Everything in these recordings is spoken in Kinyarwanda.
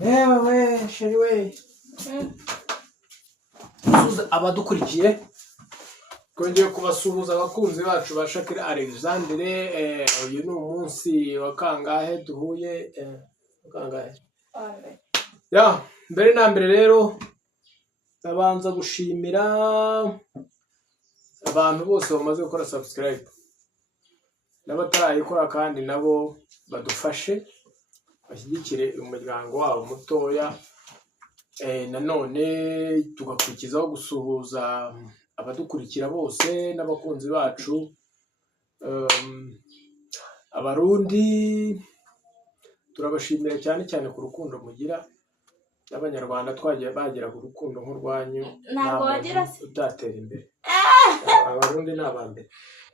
we sheri we abadukurikiye twongeye kubasuhuza abakunzi bacu ba Shakira Alexandre. Uyu ni umunsi wa kangahe duhuye kangahe ya mbere na mbere rero ndabanza gushimira abantu bose bamaze gukora subscribe n'abatarayikora kandi nabo badufashe bashyigikire umuryango wabo mutoya. Nanone tugakurikizaho gusuhuza abadukurikira bose n'abakunzi bacu, abarundi turabashimira cyane cyane ku rukundo mugira. Abanyarwanda twagiye bagira ku rukundo nk'urwanyu ntabwo wagira utatera imbere. Abarundi ni abambere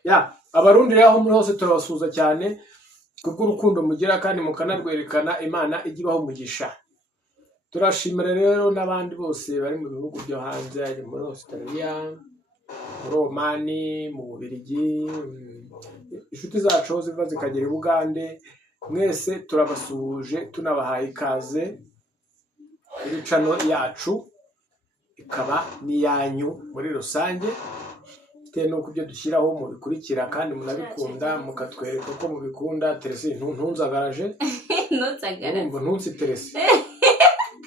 ya abarundi rero aho muri hose turabasuhuza cyane kubwo urukundo mugira kandi mukanarwerekana. Imana igibaho umugisha. Turashimira rero n'abandi bose bari mu bihugu byo hanze, ari muri Australia, muri Omani, mu Bubiligi, inshuti zacu ziva zikagera i Bugande. Mwese turabasuhuje tunabahaye ikaze kuri channel yacu, ikaba n'iyanyu muri rusange bitewe n'uko ibyo dushyiraho mubikurikira kandi munabikunda mukatwereka ko mubikunda. Teresi ntunzagaraje ntunsi Teresi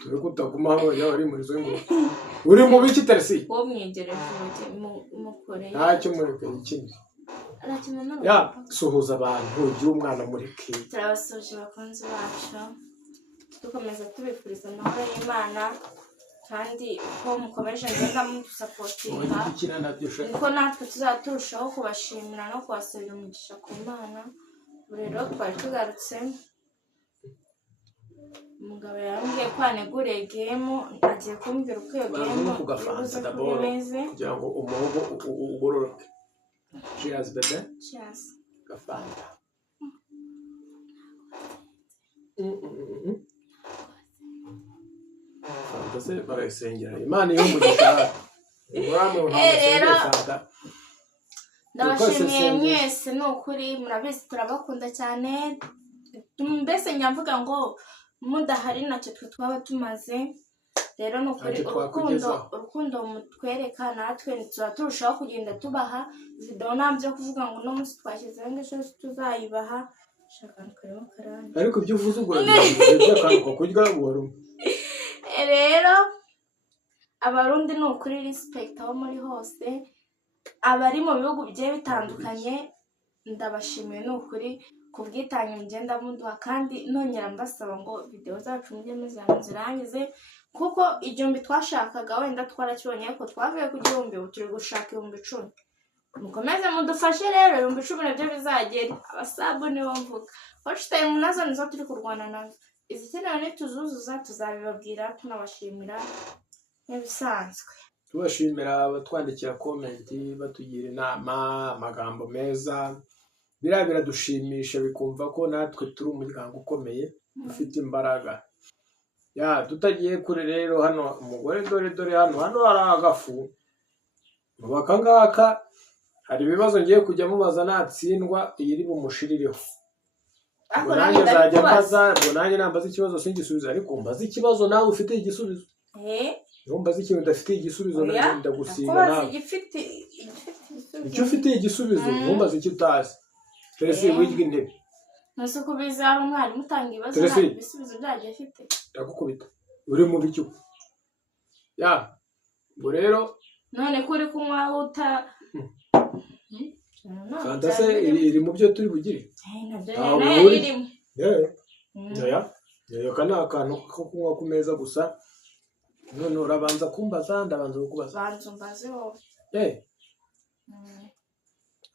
turi kutagumaho yari muri zo nguru uri mu biki Teresi wo mwegereje mukore ntacyo mureke ikindi ya suhuza abantu y'umwana mureke. turabasuje bakunzi bacu dukomeza tubifuriza amahoro y'Imana kandi ko mukomeje ngenda mudusapotinga niko natwe tuzaturushaho kubashimira no kubasabira umugisha ku Mana. Rero twari tugarutse, umugabo yambwiye ko aneguriye game, agiye kumbwira uko iyo game ibuze kumeze kugira ngo umuhogo ugororoke. Cheers bebe. Cheers. Gafanta. Fanta barayisengera Imana yo mugisha. Rero ndabashimiye mwese, ni ukuri murabizi turabakunda cyane. Mbese nyamvuga ngo mudahari nacyo twe twaba tumaze. Rero ni ukuri urukundo mutwereka natwe turushaho kugenda tubaha video nabyo kuvuga ngo no munsi twashyizeho ngejo tuzayibaha. Shaka nkaremo karani ariko ibyo uvuze ubwo by'akantu ko kurya buhoro. Rero abarundi ni ukuri respect aho muri hose, abari mu bihugu bigiye bitandukanye ndabashimiye ni ukuri kubwitange mugenda muduha, kandi nongera mbasaba ngo video zacu mujye muzirangize kuko igihumbi twashakaga wenda twarakibonye ariko twavuye ku gihumbi, ubu turi gushaka 10,000. Mukomeze mudufashe rero 10,000 nabyo bizagera. Abasabu nibo mvuga watch time nazo nizo turi kurwana nazo. Izikenewe nituzuzuza tuzabibabwira tunabashimira n'ibisanzwe. Tubashimira abatwandikira comment batugira inama, amagambo meza, biradushimisha bikumva ko natwe turi umuryango ukomeye ufite imbaraga. Ya tutagiye kure rero hano umugore dore hano hari agafu bakangaka. Hari ibibazo ngiye kujya mubaza natsindwa iri bumushirireho. Ako nanjye zajya mbaza, nanjye nambaza ikibazo singisubiza, ariko mbaza ikibazo nawe ufite igisubizo. Mbaza ikintu udafite igisubizo ndagusiga nawe. Icyo ufite igisubizo mbaza icyo utazi. Teresi wigwa intebe. Nose kubiza ari umwari mutanga ibibazo nta ibisubizo byagiye afite. Ndagukubita. Uri mu bicyo. Ya. Ngo rero none kuri kunywa uta Fantase iri mu byo turi bugire. Ntabyo irimo. Ya kana akantu ko kunywa ku meza gusa. None urabanza kumbaza ndabanza kukubaza. Banza umbaze wowe.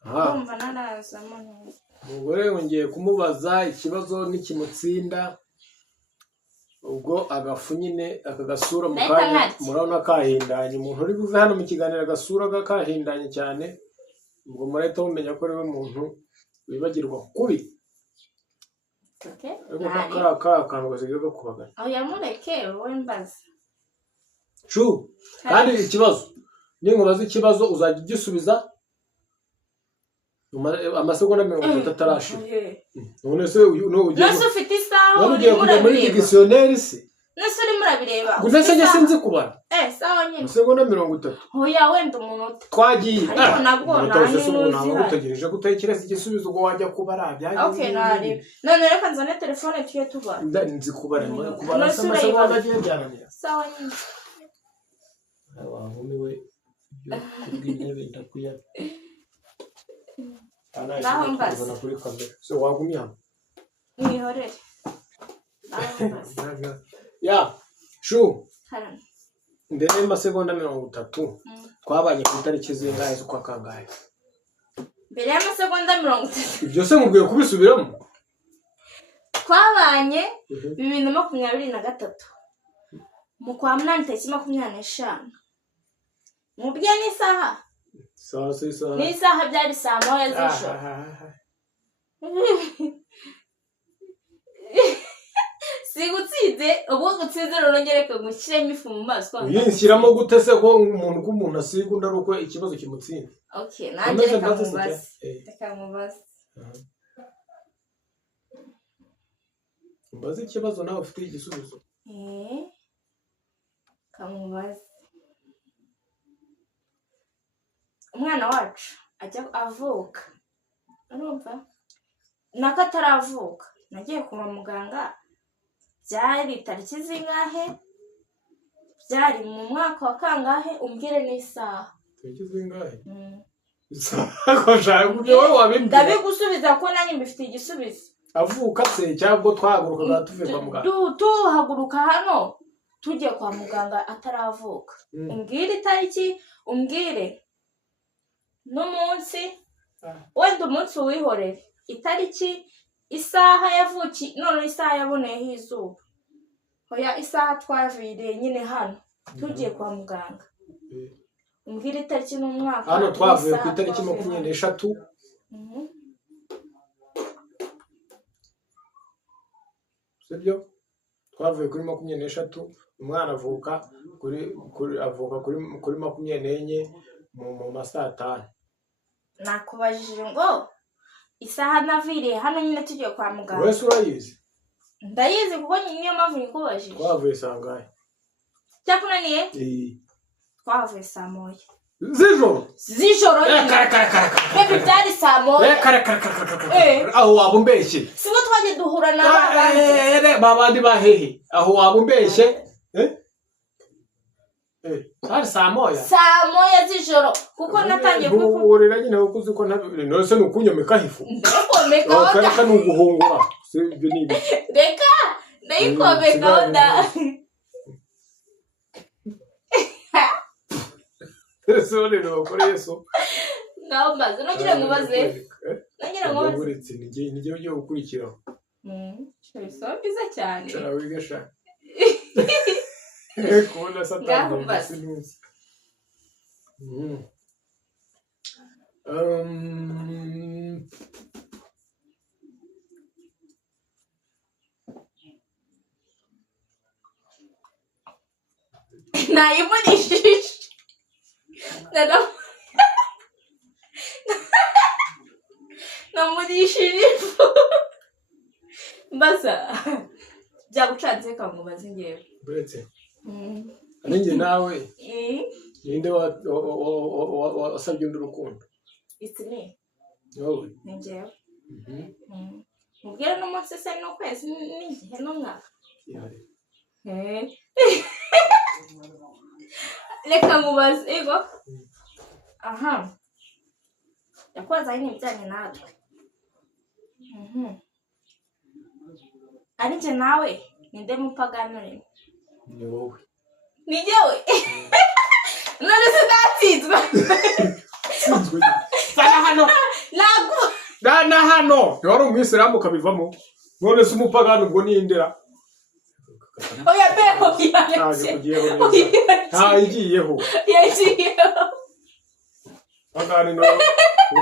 Kumva narazamo neza. Umugore ngiye kumubaza ikibazo n'ikimutsinda. Ubwo agafu nyine akagasura mu kanya murabona kahindanye. Umuntu uri buve hano mu kiganiro agasura gakahindanye cyane. Ubwo murahita mumenya ko ariwe muntu wibagirwa kubi. Akantu gasigaye gakubagana. Aho yamureke wowe mbaza. Kandi ikibazo ninkubaza ikibazo uzajya ugisubiza amasegonda 30 atarashira. None se ugiye ufite isaha kujya muri dictionnaire se nese urimo urabireba Gutese njye sinzi kubara. Sawa nyine. Amasegonda 30. Hoya wenda umunota. Twagiye. Ariko nabwo ntabwo utegereje gutekereza igisubizo ngo wajya kubara byaje. Okay, nari. None reka nzane telefone tuye tubara. Nzi kubara amasegonda agiye byaranira. Sawa nyine. Wahumiwe ibyo kubw'intebe ndakuya. Naho mbaza. Kuri kamera. So wagumye hano. Mwihorere. Naho mbaza. Ya, shu. Harana. Mbere y'amasegonda 30 twabanye ku itariki zingahe z'ukwa kangahe? Mbere y'amasegonda 30. Ibyo se mubwiye kubisubiramo? Twabanye 2023 mu kwa munani tariki 25. Mubwiye n'isaha? Sawa. N'isaha byari saa moya z'ijoro. Sigutsinze ubu gutsinze rurongere gushyiramo ifu mu maso. Yinshyiramo gute se ko umuntu k'umuntu asiga undi ari uko ikibazo kimutsinda? Okay, nanjye reka mubaze. Mbaze ikibazo nawe ufite igisubizo. Kamubaze. Umwana wacu ajya avuka. Urumva? Nako ataravuka. Nagiye kwa muganga. Byari tariki zingahe? Byari mu mwaka wa kangahe? Umbwire n'isaha. Tariki zingahe? Ko shaka wowe wabimbye. Ndabigusubiza ko nanjye mbifite igisubizo. Avuka se cyangwa twahaguruka tuve kwa muganga. Tuhaguruka hano tujye kwa muganga ataravuka. Umbwire itariki, umbwire n'umunsi. Wenda umunsi wihorere. Itariki, isaha yavuki, none isaha yaboneyeho izuba. Hoya isaha twaviriye nyine hano tugiye kwa muganga. Umbwire itariki n'umwaka. Hano twavuye ku itariki 23. Sibyo? Twavuye kuri 23, umwana avuka kuri 24 mu masaa 5. Nakubajije ngo isaha naviriye hano nyine tugiye kwa muganga. Wese urayizi? Ndayizi kuko niyo mpamvu nikubajije. Twavuye sangahe? Cyakunaniye? Twavuye saa moya. Z'ijoro Bebe byari saa moya. Aho wabumbeshye. Sibo twaje duhura n'abandi. Babandi bahehe. Aho wabumbeshye? Hari saa moya. Saa moya z'ijoro kuko natangiye kukurira nyine ukuzi ko ntabire. Nose nukunyomeka hifu. Ndakomeka oda. Kareka nuguhungura. Sibyo nibi. Reka ndayikomeka oda. Sone no kuri Yesu. Naho maze nongere mubaze. Uretse nige ugiye gukurikira. Biza cyane. Cara wigasha. Kubona satani. Nayibonishije. Namurishije. Mbasa. Byagucanze kamubaze ngewe. Uretse. Aninge nawe. Ninde wasabye undi rukundo? Itini. Wowe. Ngewe. Mubwira n'umunsi se n'ukwezi n'igihe n'umwaka. Reka mubaze ego. Aha. Yakwaza yini bijyanye natwe. Arije nawe ninde mupaganire? Ni wowe. Ni jewe. None se datizwa. Sana hano. Lagu. Dana hano. Yari umwisiramu kabivamo. None se umupagano ubwo nindera. Oya beho yagiyeho. Yagiyeho. Yagiyeho.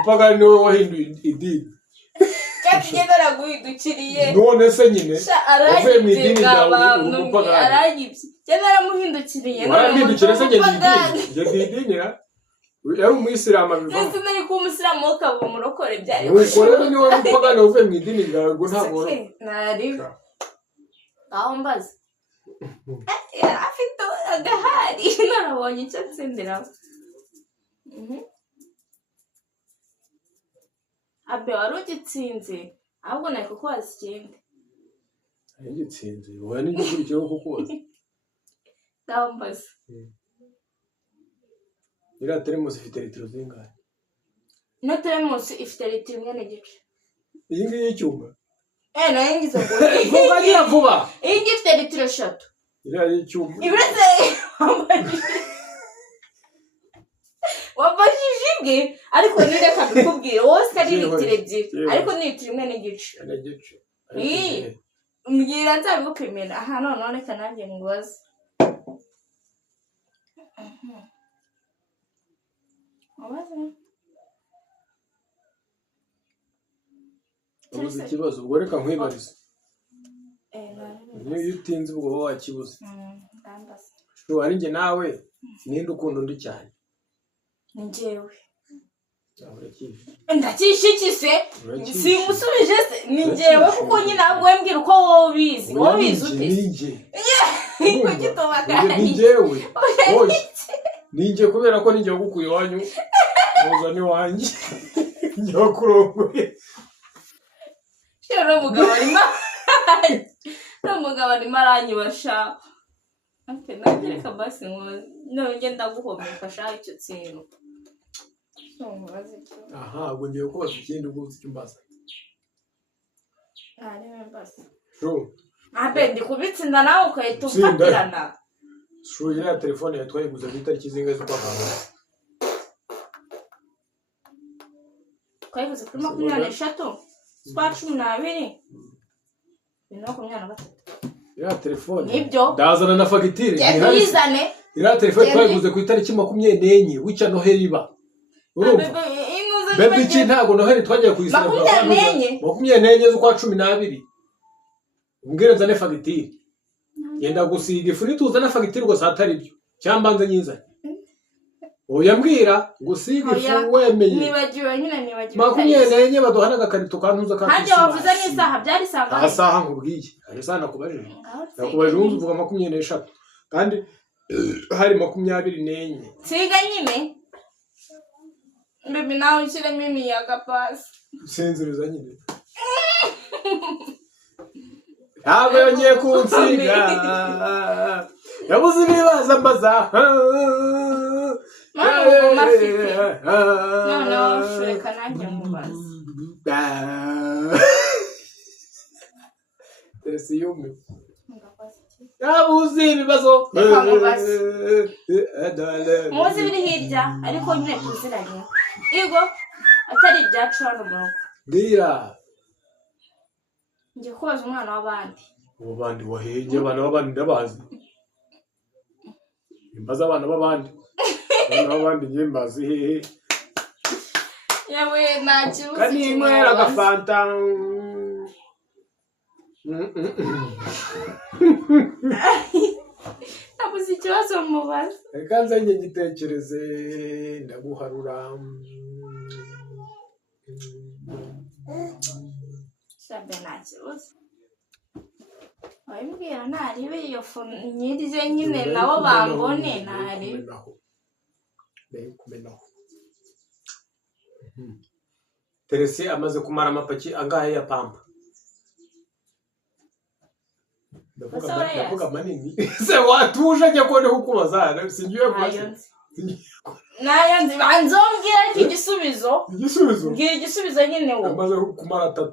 Upagani no wahinduye idini. Cyakigenda guhindukiriye. None se nyine. Uvuye mu idini ryawe aragibye. Cyenda muhindukiriye. Warahindukire se ngende idinira. Yari umwisiramu abivamo. Ese nari ku umusiramu ukaba umurokore byari. Ukore ni wowe upagani uvuye mu idini ryawe ngo ntabwo. Nari. Aho mbaza. afite agahari narabonye icyo ntsindiraho. Abe wari ugitsinze ahubwo nari kukubaza ikindi. Igitsinze wowe n'igikurikiyeho kukubaza. Ndambaza. Iriya teremusi ifite litiro zingahe? Ino teremusi ifite litiro 1.5. Iyi ngiyi y'icyuma? Nayo ngize ngo vuba gira vuba. Iyi ngiyi ifite litiro 3. Iriya y'icyuma? Ibiretse wabajije imwe ariko nireka mbikubwire wose ari litiro 2 ariko ni litiro 1.5. Mbwira nzabigupimira. Aha none reka nanjye ngubaze. Ubuze ikibazo ubwo reka nkwibarize. Niyo utinze ubwo wowe wakibuze. Ndambaza. Ari njye nawe ninde ukunda undi cyane? Ni njyewe. Ndakishe iki se? Simusubije se ni njyewe kuko nyine ahubwo wembwira uko wowe ubizi. Wowe ubizi ute? Niko gitobaganye. Ni njyewe. Ninjye kubera ko ninjye wagukuye iwanyu. Muzane wanjye. Njye wakurongoye. Shero mugabo arimo aranyibasha. Ante nagereka basi ngo none ndaguhomeka sha icyo kintu. Aha ubwo ngiye kubaza ikindi uguze icyo mbaza. Arebe basi. Abe ndikubitsinda nawe ukahita ufatirana. Iriya telefone yatwayiguze ku itariki zingahe z'ukwa Kanama? Twayiguze kuri 23 z'ukwa 12 2023. Iriya telefone nibyo ndazana na fagitire. Yizane. Iriya telefone twayiguze ku itariki 24 w'icya Noheli iba. Urumva? Bebe iki ntago Noheli twagiye kuyisaba. 24 z'ukwa 12. Umbwire nzane fagitire. Yenda gusiga ifu nituzana fagitire ngo satari byo. Cyambanze nyizanye. Oyambwira gusiga ifu wemeye. Nibagiwe nyine 24 baduhana agakarito kantuza ka. Hanje wavuze n'isaha byari sanga. Asaha nkubwiye. Ari sana nakubajije. Nakubajije uvuga 24 kandi hari 24. Siga nyine. Mbebe nawe ushyiremo imiyaga pasi. Senzereza nyine. Ntabwo yongeye kunsiga. Yabuze ibibazo mbaza. No, shureka nanjye mubaza. Teresiume. Yabuze ibibazo. Muzi biri hirya ariko nyine tuziranye. Igo atari ibyacu hano mu rugo. Ngira. Ngiye kubaza umwana w'abandi. Ubu bandi wahenge abana b'abandi ndabazi. Imbaza abana b'abandi. Abana b'abandi ngiye mbazi hehe. Yawe nta kibuzi. Kandi inywera agafanta. Nabuze ikibazo mubaza. Reka nzanye ngitekereze ndaguharura. Sabe nta kibazo. Wayimbwira ntaribe iyo phone nyirije nyine nabo bambone ntari. Kumenaho. Teresi amaze kumara amapaki angahe ya pampa. Ndavuga manini. Se watuje njye ko ndi kukubaza singiye kubaza. Nayo nzi banzombwira iki gisubizo. Igisubizo? Ngira igisubizo nyine wo. Amaze kumara 3.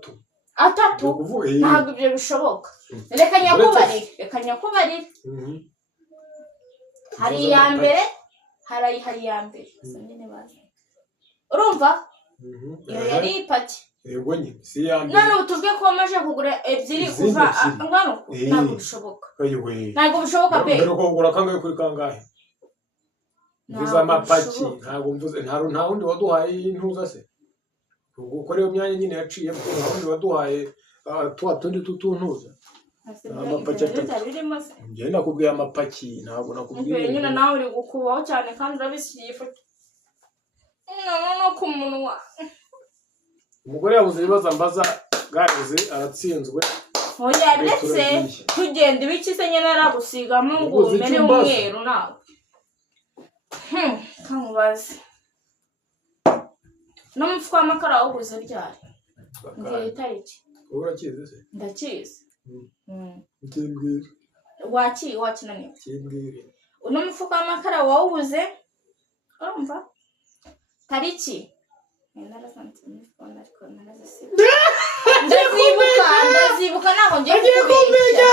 3? Ntabwo ibyo bishoboka. Reka nyakubarire. Hari iya mbere, hari iya mbere. Nyine bazi. Urumva? Iyo yari ipaki. Yego nyine si ya mbere. None utubwe ko amaje kugura ebyiri kuva ngano ntabwo bishoboka. Ntabwo bishoboka pe. Mbere ko kugura kangahe kuri kangahe? Mvuze amapaki ntabwo mvuze nta wundi waduhaye intuza se. Ubwo rero myanya nyine yaciyemo nta wundi waduhaye tundi tutuntuza. Amapaki atatu. Njye nakubwiye amapaki ntabwo nakubwiye. Nyine nawe uri gukubaho cyane kandi urabisigiye ifoto. No kumunwa. Umugore yabuze ibibazo ambaza garize aratsinzwe oya ndetse tugenda ibiki se nyine naragusigamo ngo umere umweru nawe kamubaze n'umufuka w'amakara wawuguze ryari ngiye itariki urakizi se ndakizi kimbwira wakinaniwe kimbwira uno mufuka w'amakara wawuguze urumva tariki ndazibuka ntabwo ngiye kubeshya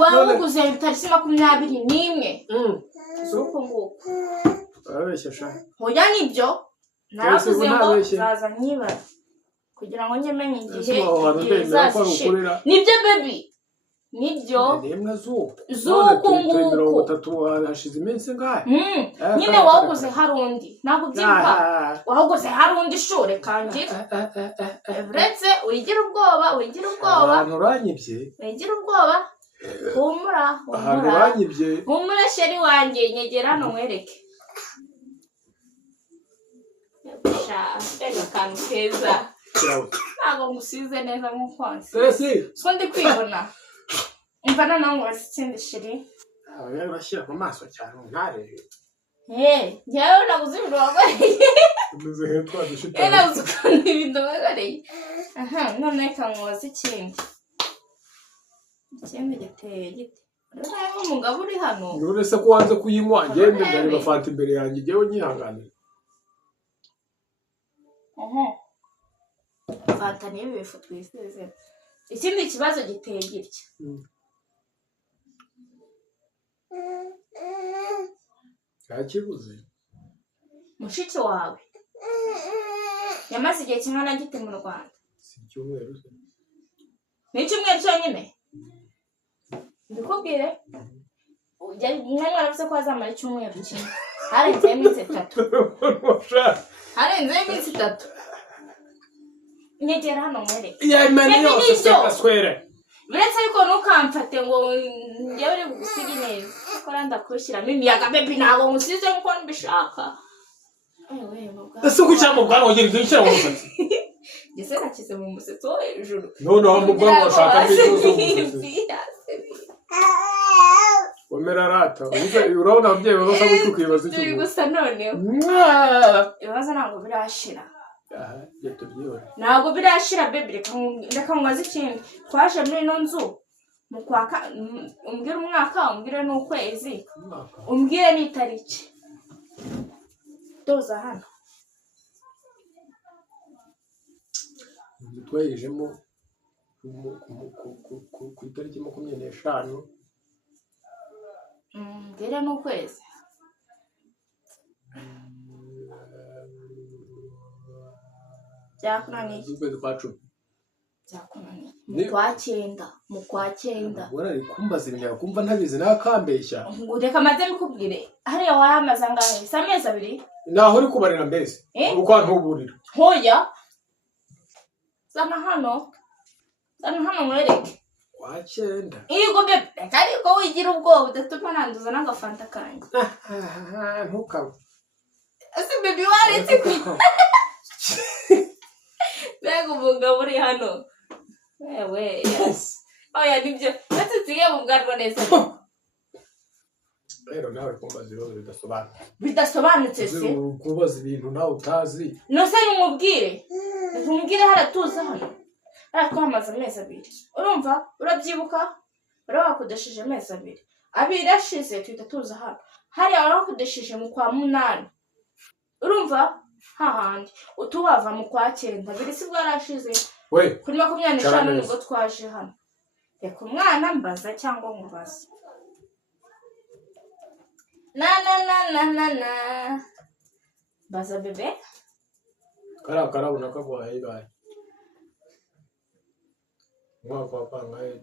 wawuguze tariki 21 z'uku nguku urabeshya sha hoya nibyo naravuze ngo zaza nyibara kugira ngo njye menye igihe zazishira nibyo baby nibyo nemwe z'uku nguku 30 hashize iminsi ngahe nyine wawuguze hari undi ntabwo byimba wawuguze hari undi shure kangira uretse wigira ubwoba ahantu uranyibye wigira ubwoba humura humura sheri wanjye nyegera hano mwereke reka akantu keza ntabwo ngusize neza nk'ukwansi so ndi kwibona umva noneho ngo ikindi sheri urashyira mu maso cyane ntarebe njyewe naguze ibintu wagoreye umeze nk'utwa dushita naguze ukuntu ibintu wagoreye none reka nkubaze ikindi giteye gite urabona umugabo uri hano uretse ko wanze kuyinywa ngende ndareba fanta imbere yanjye njyewe nyihanganira fanta niyo bifu twisize ikindi kibazo giteye gitya yakibuze mushiki wawe yamaze igihe kingana gite mu Rwanda si icyumweru se ni icyumweru cyonyine ndikubwire mwe mwaravuze ko azamara icyumweru kimwe harenzeho iminsi 3 nyegera hano mwereke yamene yose sekaswere biretse ariko ntukamfate ngo njyewe uri bugusiga neza kuko ndakwishyiramo imiyaga baby ntabwo ngusize nkuko mbishaka ese ko cyangwa bwana wongera gushyira mu musatsi gise nakize mu musatsi wo hejuru none wa muganga washaka bizuzo Wamera rata urabona ababyeyi baba kwibaza icyo turi gusa noneho ibibazo ntabwo birashira ntabwo birashira baby reka mwaze ikindi twaje muri ino nzu mu kwaka umbwire umwaka umbwire n'ukwezi umbwire n'itariki doza hano twayijemo ku itariki 25 mbwire n'ukwezi byakunaniye ukwezi kwa 10 byakunaniye mu kwa cyenda warari kumbaza ibintu kumva ntabizi nakambeshya ngo reka maze mbikubwire hariya wayamaza ngahe samezi 2 naho uri kubarira mbese uko ntuburira hoya zana hano mwereke kwa 9 Igo bebe ariko wigira ubwoba udatuma nanduza n'agafanta kanjye ntukabe ese baby waretse Bego umugabo uri hano wewe yes oya nibyo natutiye mu bwarwa neza rero nawe kumbaza ibibazo bidasobanutse se kubaza ibintu nawe utazi no se umubwire haratuza hano arakwamaza amezi 2 urumva urabyibuka urabakodesheje amezi 2 abirashize twita tuza hano hariya warakodesheje mu kwa 8 urumva hahandi utubava mu kwa 9 birisi bwarashize kuri 25 nibwo twaje hano reka umwana mbaza cyangwa mubaza na baza bebe karabona kagwaye gaye mwaka wapangaye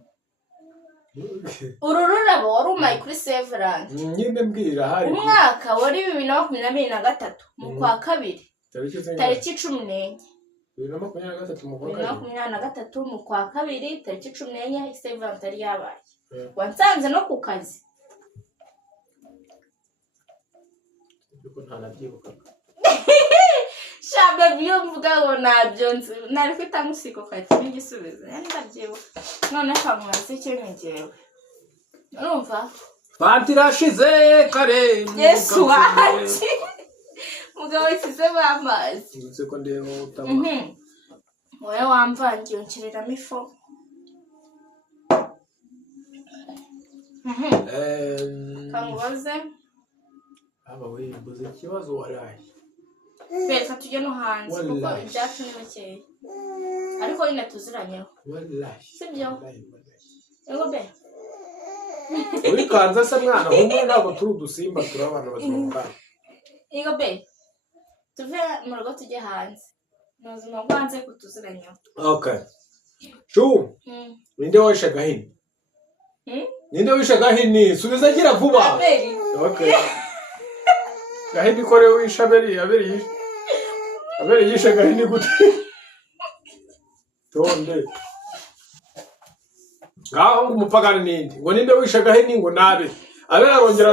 ururabo wari umaye kuri Severland nyine mbwira hari umwaka wari 2023 mu kwa 2 tariki 14 2023 mu kwa 2023 mu kwa 2 tariki 14 Severland yari yabaye wansanze no ku kazi kuko ntanabyibuka shabe byo mvuga ngo nabyo nzi nari kwita musiko kati n'igisubizo ndabyibuka none kamubaze icyo nigewe urumva bantirashize kare Yesu wacu mugabo isize bamazi nzi ko ndero utama wowe wamvangiye unkireramo ifu kamubaze aba we mbuze ikibazo waraye bereka tujye no hanze kuko ibyacu ni bakeya ariko nyine tuziranyeho wallahi sibyo ego be uri kanza se mwana humwe ntabwo turi udusimba turi abantu bazunga ego be tuve mu rugo tujye hanze mu buzima bwo hanze kutuziranyeho okay shu ninde wishe gahini ninde wishe gahini subiza gira vuba okay gahini kore wishe aberi yishe gahini gute tonde ngaho ngo umupagani ninde ngo ninde wishe gahini ngo nabe aberi arongera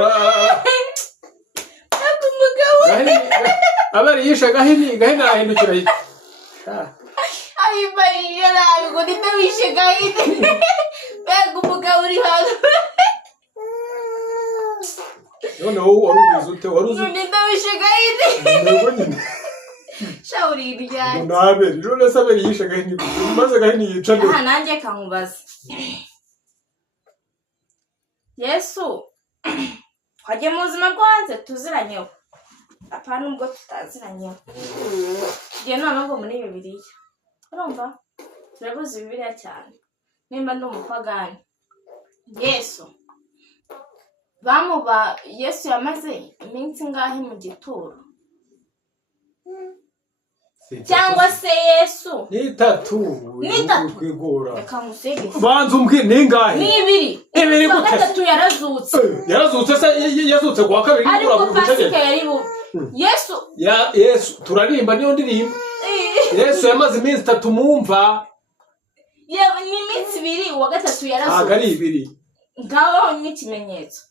aberi yishe gahini arahindukira yita ayibarira nabi ngo ninde wishe gahini bega umugabo uri hano none wowe warubize ute waruzi ninde wishe gahini shawuri iryari nabe rero saberi yishe gahini maze gahini yica nde nanjye kamubaza Yesu kwaje mu buzima bwanze tuziranyeho apana ubwo tutaziranyeho giye none ngo muri Bibiliya urumva turabuze Bibiliya cyane nimba ndi umupagani Yesu Yesu yamaze iminsi ngahe mu gituro cyangwa se Yesu ni tatu kwigora reka musege banza umbwi ningahe ni ibiri gute gatatu yarazutse se yazutse kwa kabiri ariko pasika yari bu Yesu turarimba niyo ndirimba Yesu yamaze iminsi 3 mumva ni iminsi 2 wa gatatu yarazutse agari ibiri ngaho ikimenyetso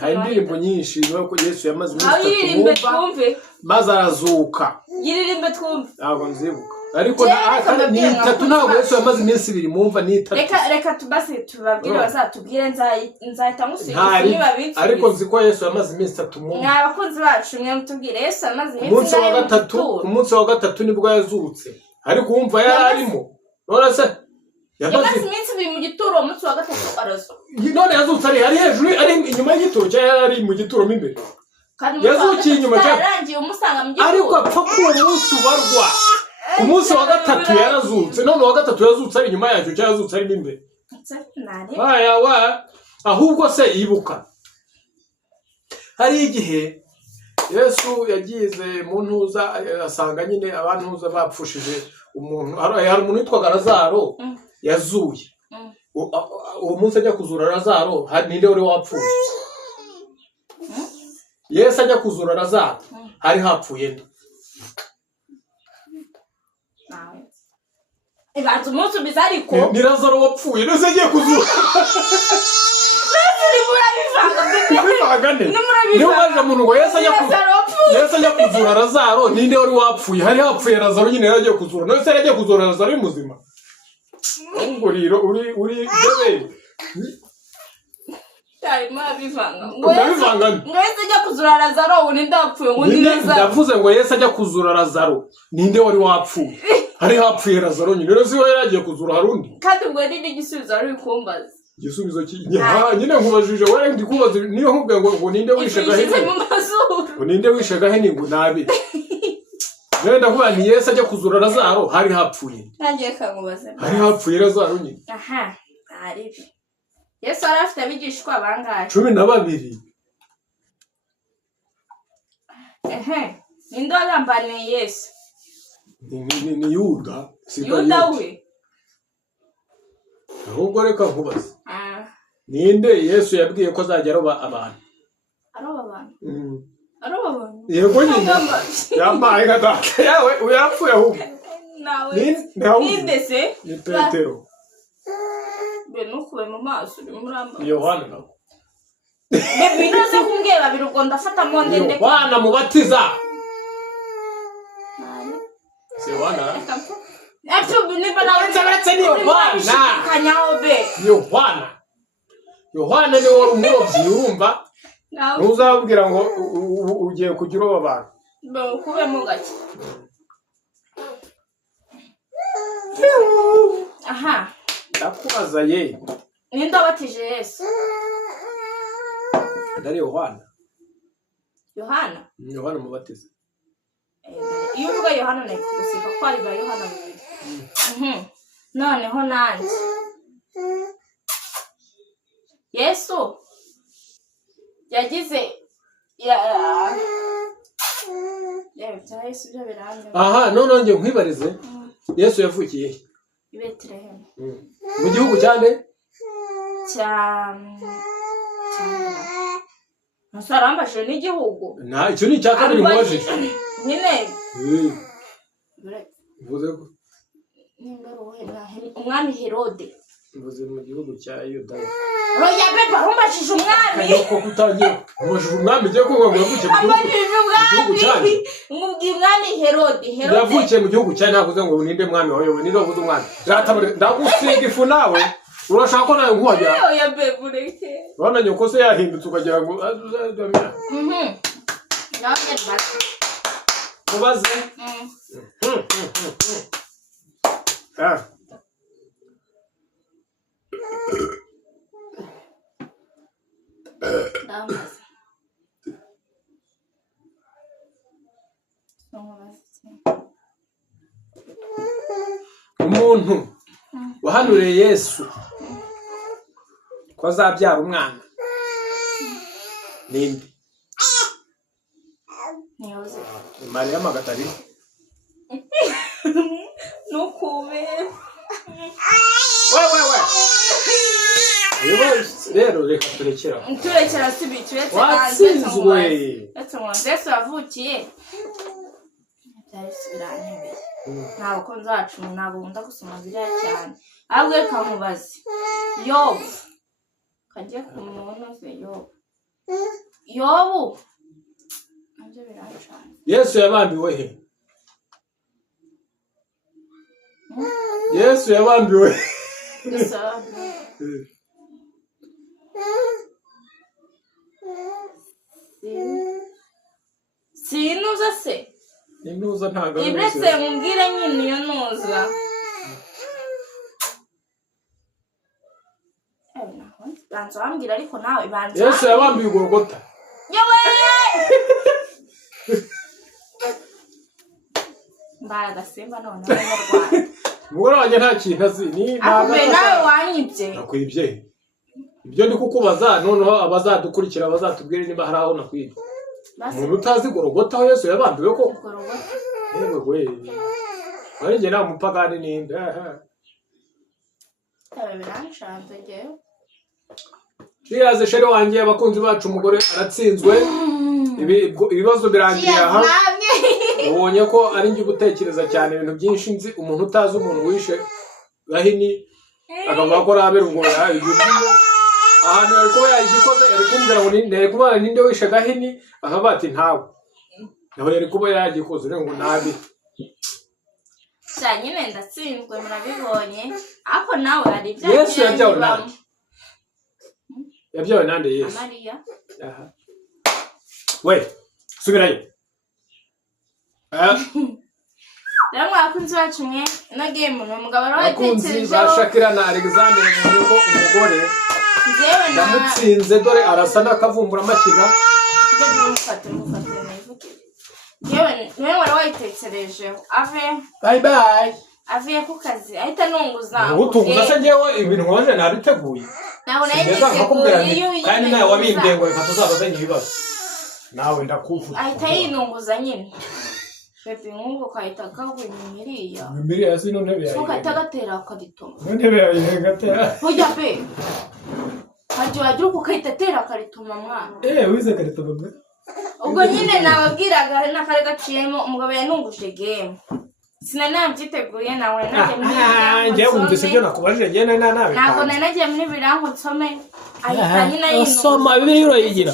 hari indirimbo nyinshi nuko Yesu yamaze iminsi 3 mumva maze arazuka yiririmbe twumve ntabwo nzibuka ariko ni 3 ntabwo Yesu yamaze iminsi 2 mumva ni 3 reka tubase tubabwire bazatubwire nzahita musubiza niba bitse ariko nzi ko Yesu yamaze iminsi 3 mumva mwabakunzi bacu mwe mutubwire Yesu yamaze iminsi ku munsi wa gatatu nibwo yazutse ariko wumva yararimo none se yamaze iminsi 2 mu gituro umunsi wa gatatu arazo none yazutse ari hejuru ari inyuma y'igituro cyangwa ari mu gituro imbere yazukiye inyuma cyarangiye umusanga mu gituro ariko apfa ku munsi ubarwa ku munsi wa gatatu yarazutse none wa gatatu yazutse ari inyuma yacyo cyangwa yazutse ari imbere ahubwo se yibuka hari igihe Yesu yagize mu ntuza asanga nyine abantuza bapfushije umuntu hari umuntu witwaga Lazaro yazuye uwo munsi ajya kuzura Lazaro ninde wari wapfuye Yesu ajya kuzura Lazaro hari hapfuye nde Ibanza umunsi bizariko ni Lazaro wapfuye nose agiye kuzura niyo waje muntu ngo Yesu ajya kuzura Lazaro ninde wari wapfuye hari hapfuye Lazaro nyine yari agiye kuzura nose yari agiye kuzura Lazaro ari muzima ngo riro uri debe ngo Yesu ajya kuzura Lazaro ninde wapfuye ngo ni Lazaro ndavuze ngo Yesu ajya kuzura Lazaro ninde wari wapfuye hari hapfuye Lazaro nyine rero si we yari agiye kuzura harundi kandi ubwo ni igisubizo ari kumbaza igisubizo nyine nkubajije wari ndi kubaza niyo nkubwiye ngo ninde wishe gahini ngo ninde wishe gahini ngo nabi rero ndavuga ni Yesu ajya kuzura Lazaro hari hapfuye nangiye kamubaza hari hapfuye Lazaro nyine ari Yesu arafite abigishwa bangahe 12 ninde wagambaniye Yesu ni Yuda we ahubwo reka nkubaza ninde Yesu yabwiye ko azajya aroba abantu yego nyine yambaye gataka yawe uyapfuye ahubwo ninde se ni Petero benukube mu maso bimuramba Yohana nawe binoze kumbwira babiri ubwo ndafata mo ndende Yohana mubatiza si Yohana Yohana ni wari umurobyi urumva ntuzabwira ngo ugiye kugira uwo bantu kubemo gake aha ndakubaza ye ninde wabatije Yesu ndari Yohana umubatiza iyo uvuga Yohana ni kugusiga ko ari ba Yohana babiri noneho nanjye Yesu yagize Yesu byo biranga aha none ngiye nkwibarize Yesu yavukiye i Betelehemu mu gihugu cyane Musarambashije n'igihugu nta icyo ni cyaka biri mwaje nyine vuze ko umwami Herode vuze mu gihugu cya Yuda oya beba umbashije umwami ko kutangiye umashije umwami je ko ngo yavukiye mu gihugu cyane ngubwi umwami Herode yavukiye mu gihugu cyane navuze ngo ninde mwami wawe ninde wavuze umwami ndagusiga ifu nawe urashaka ko nawe nguhajya oya beba ureke bana nyoko se yahindutse ukagira ngo azadamira nawe bati ubaze umuntu wahanuriye Yesu ko azabyara umwana ninde ni Yosefu Mariya Magadalena nukube rero reka turekera sibituretse watsinzwe Yesu yavukiye byahise biranyemeye ntabwo ko nzacuma ntabwo nkunda gusoma biriya cyane ahubwo reka nkubaze Yobu kajya ku muntu se Yobu nabyo biracana Yesu yabambiwe he Yesu yabambiwe sinuza se inuza ntago ibretse mumbwire nyine iyo nuza banza wambwira ariko nawe banza Yesu yabambiwe Golgotha yewe mbaraga simba none n'Rwanda mugora wanjye nta kintu azi ni nawe wanyibye nakwibye ibyo ndi kukubaza noneho abazadukurikira bazatubwire niba hari aho nakwibye umuntu utazi Golgotha aho Yesu yabambiwe ko yewe we ari njye na umupagani ninde biranshanze jewe Chiyaze sheri wanjye abakunzi bacu umugore aratsinzwe ibibazo birangiriye aha ubonye ko ari njye gutekereza cyane ibintu byinshi nzi umuntu utazi umuntu wishe Gahini akavuga ko rabera ubwo yayigirimo ahantu ari kuba yayigikoze ari kumbwira ngo ninde kuba ninde wishe Gahini akavuga ati ntawe naho yari kuba yayigikoze ngo nabi cyanyine ndatsinzwe murabibonye ako nawe ari bya Yesu yabyawe nande yabyawe nande Yesu Mariya aha we subirayo rero mwakunzi bacu mwe ino game ni umugabo abakunzi ba Shakira na Alexander mu ko umugore ndamutsinze dore arasa n'akavumbura amakiga yewe niwe wari wayitekereje bye bye avuye ku kazi ahita nunguza utunguza se ngewe ibintu nkoje nabiteguye naho nayiteguye kandi nawe wabimbwiye ngo reka tuzabazanye ibibazo nawe ndakuvuga ahita yinunguza nyine pepe nk'ubu kahita kagwira imiriya si none byaye ukahita gatera akaritoma none byaye gatera ujya pe hajya wagira uko ukahita atera akaritoma mwana wize akaritoma bwe ubwo nyine nababwiraga n'akari gaciyemo umugabo yanunguje game sinari nabyiteguye nawe njyewe wumvise ibyo nakubajije njyewe nabi ntabwo nari nagiye muri birango nsome ahita nyine yinunguza soma bibiri urayigira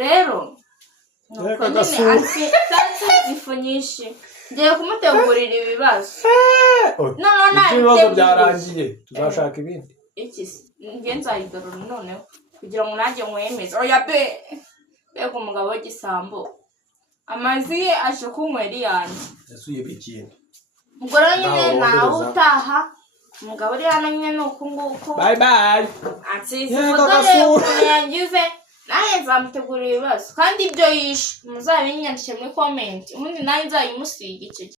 rero nuko nyine asi ifu nyinshi ngiye kumutegurira ibibazo ibibazo byarangiye tuzashaka ibindi iki ngiye nzayidorora noneho kugira ngo nanjye nkwemeze oya be bego umugabo w'igisambo amazi ye aje kunywera yanjye yasuye bikindi ubwo rero nyine nawe utaha umugabo uri hano nyine nuko nguko bye bye ansize ifoto ukuntu yangize nawe nzamutegurira ibibazo kandi ibyo yishe muzabinyandike muri comment ubundi nawe nzayimusiga icyo